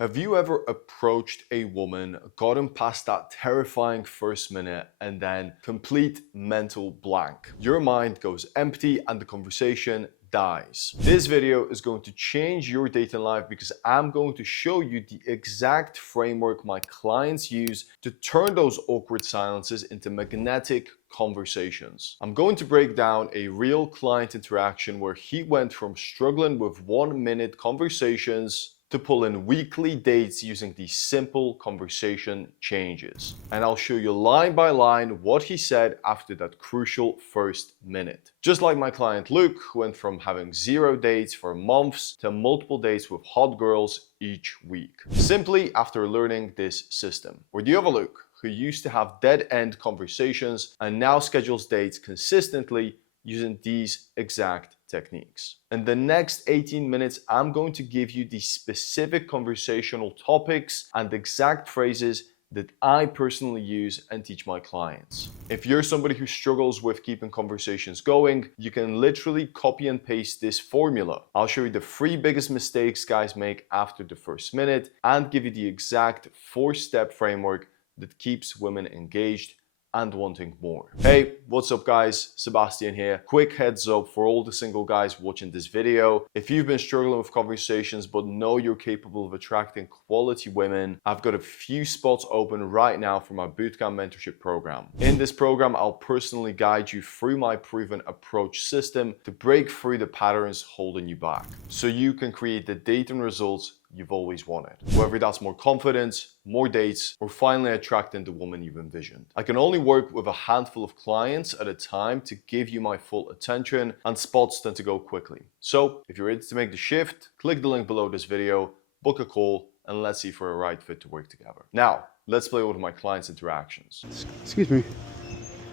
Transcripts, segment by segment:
Have you ever approached a woman, gotten past that terrifying first minute, and then complete mental blank? Your mind goes empty and the conversation dies. This video is going to change your dating life because I'm going to show you the exact framework my clients use to turn those awkward silences into magnetic conversations. I'm going to break down a real client interaction where he went from struggling with 1-minute conversations to pull in weekly dates using these simple conversation changes. And I'll show you line by line what he said after that crucial first minute. Just like my client Luke, who went from having 0 dates for months to multiple dates with hot girls each week, simply after learning this system. Or do you have a Luke who used to have dead-end conversations and now schedules dates consistently using these exact techniques? In the next 18 minutes, I'm going to give you the specific conversational topics and exact phrases that I personally use and teach my clients. If you're somebody who struggles with keeping conversations going, you can literally copy and paste this formula. I'll show you the 3 biggest mistakes guys make after the first minute and give you the exact 4-step framework that keeps women engaged and wanting more. Hey, what's up guys? Sebastian here. Quick heads up for all the single guys watching this video. If you've been struggling with conversations but know you're capable of attracting quality women, I've got a few spots open right now for my bootcamp mentorship program. In this program, I'll personally guide you through my proven approach system to break through the patterns holding you back, so you can create the dating results you've always wanted. Whether that's more confidence, more dates, or finally attracting the woman you've envisioned. I can only work with a handful of clients at a time to give you my full attention, and spots tend to go quickly. So if you're ready to make the shift, click the link below this video, book a call, and let's see if we're a right fit to work together. Now, let's play one of my clients' interactions. Excuse me.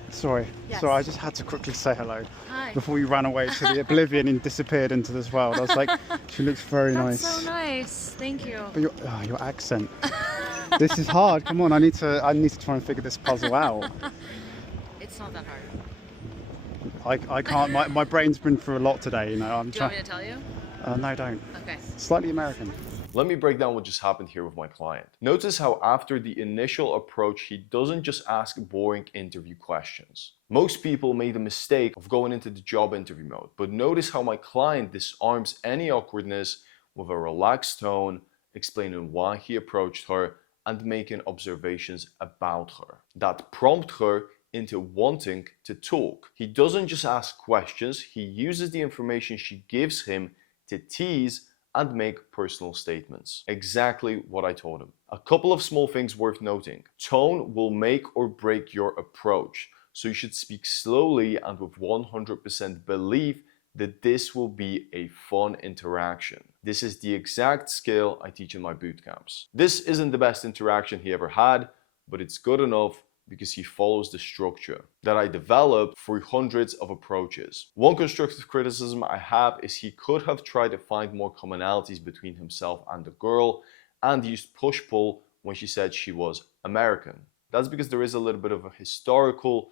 Sorry. Yes. Sorry, I just had to quickly say hello. Hi. Before you ran away to the oblivion and disappeared into this world. I was like, she looks very That's nice. so nice. Thank you. But your accent. This is hard. Come on, I need to try and figure this puzzle out. It's not that hard. I can't. My brain's been through a lot today. You know. I'm Do you want trying. me to tell you? No, don't. Okay. Slightly American. Let me break down what just happened here with my client. Notice how after the initial approach, he doesn't just ask boring interview questions. Most people made the mistake of going into the job interview mode, but notice how my client disarms any awkwardness with a relaxed tone, explaining why he approached her and making observations about her that prompt her into wanting to talk. He doesn't just ask questions, he uses the information she gives him to tease and make personal statements. Exactly what I told him. A couple of small things worth noting. Tone will make or break your approach, so you should speak slowly and with 100% belief that this will be a fun interaction. This is the exact skill I teach in my boot camps. This isn't the best interaction he ever had, but it's good enough because he follows the structure that I developed through hundreds of approaches. One constructive criticism I have is he could have tried to find more commonalities between himself and the girl and used push-pull when she said she was American. That's because there is a little bit of a historical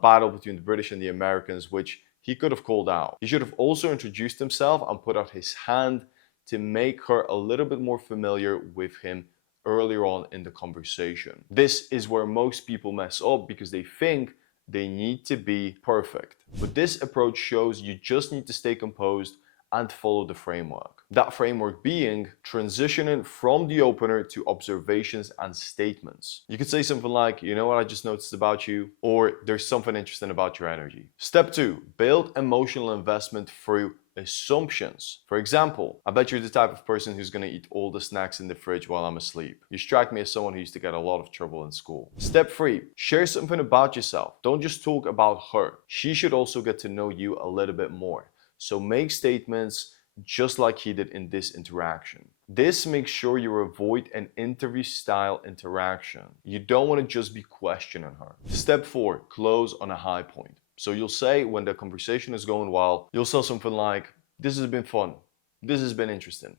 battle between the British and the Americans, which he could have called out. He should have also introduced himself and put out his hand to make her a little bit more familiar with him earlier on in the conversation. This is where most people mess up because they think they need to be perfect. But this approach shows you just need to stay composed and follow the framework. That framework being transitioning from the opener to observations and statements. You could say something like, you know what I just noticed about you, or there's something interesting about your energy. Step 2, build emotional investment through assumptions. For example, I bet you're the type of person who's gonna eat all the snacks in the fridge while I'm asleep. You strike me as someone who used to get a lot of trouble in school. Step 3, share something about yourself. Don't just talk about her. She should also get to know you a little bit more. So make statements just like he did in this interaction. This makes sure you avoid an interview style interaction. You don't want to just be questioning her. Step 4, close on a high point. So you'll say when the conversation is going well, you'll say something like, this has been fun. This has been interesting.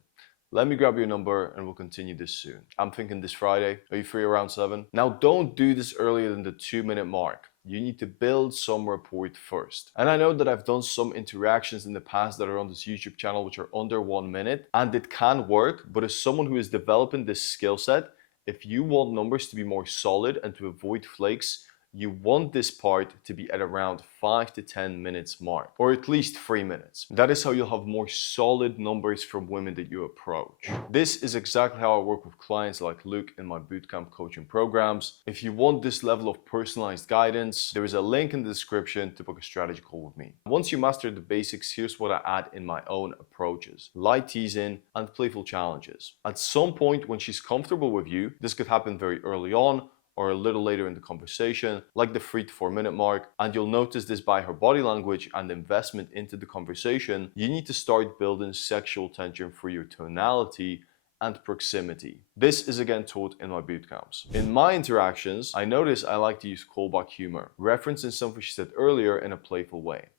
Let me grab your number and we'll continue this soon. I'm thinking this Friday. Are you free around 7? Now don't do this earlier than the 2-minute mark. You need to build some rapport first. And I know that I've done some interactions in the past that are on this YouTube channel which are under 1 minute, and it can work, but as someone who is developing this skill set, if you want numbers to be more solid and to avoid flakes, you want this part to be at around 5 to 10 minutes mark, or at least 3 minutes. That is how you'll have more solid numbers from women that you approach. This is exactly how I work with clients like Luke in my bootcamp coaching programs. If you want this level of personalized guidance, there is a link in the description to book a strategy call with me. Once you master the basics, here's what I add in my own approaches: light teasing and playful challenges. At some point when she's comfortable with you, this could happen very early on or a little later in the conversation, like the 3 to 4 minute mark, and you'll notice this by her body language and investment into the conversation, you need to start building sexual tension through your tonality and proximity. This is again taught in my bootcamps. In my interactions, I notice I like to use callback humor, referencing something she said earlier in a playful way.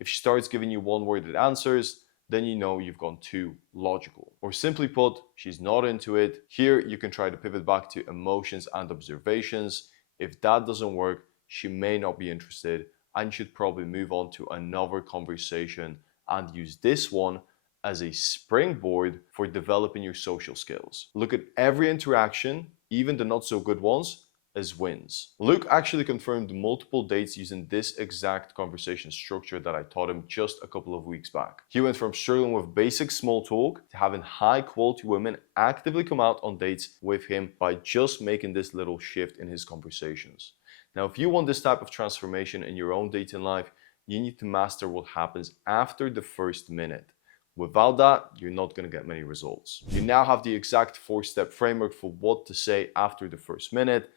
If she starts giving you one-worded answers, then you know you've gone too logical. Or simply put, she's not into it. Here you can try to pivot back to emotions and observations. If that doesn't work, she may not be interested and you should probably move on to another conversation and use this one as a springboard for developing your social skills. Look at every interaction, even the not so good ones, as wins. Luke actually confirmed multiple dates using this exact conversation structure that I taught him just a couple of weeks back. He went from struggling with basic small talk to having high quality women actively come out on dates with him by just making this little shift in his conversations. Now, if you want this type of transformation in your own dating life, you need to master what happens after the first minute. Without that, you're not going to get many results. You now have the exact 4-step framework for what to say after the first minute.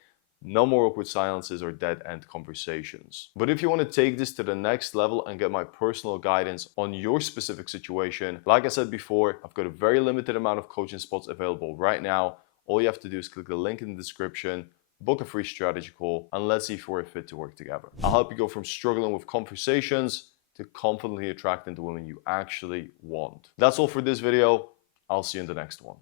No more awkward silences or dead-end conversations. But if you want to take this to the next level and get my personal guidance on your specific situation, like I said before, I've got a very limited amount of coaching spots available right now. All you have to do is click the link in the description, book a free strategy call, and let's see if we're fit to work together. I'll help you go from struggling with conversations to confidently attracting the women you actually want. That's all for this video. I'll see you in the next one.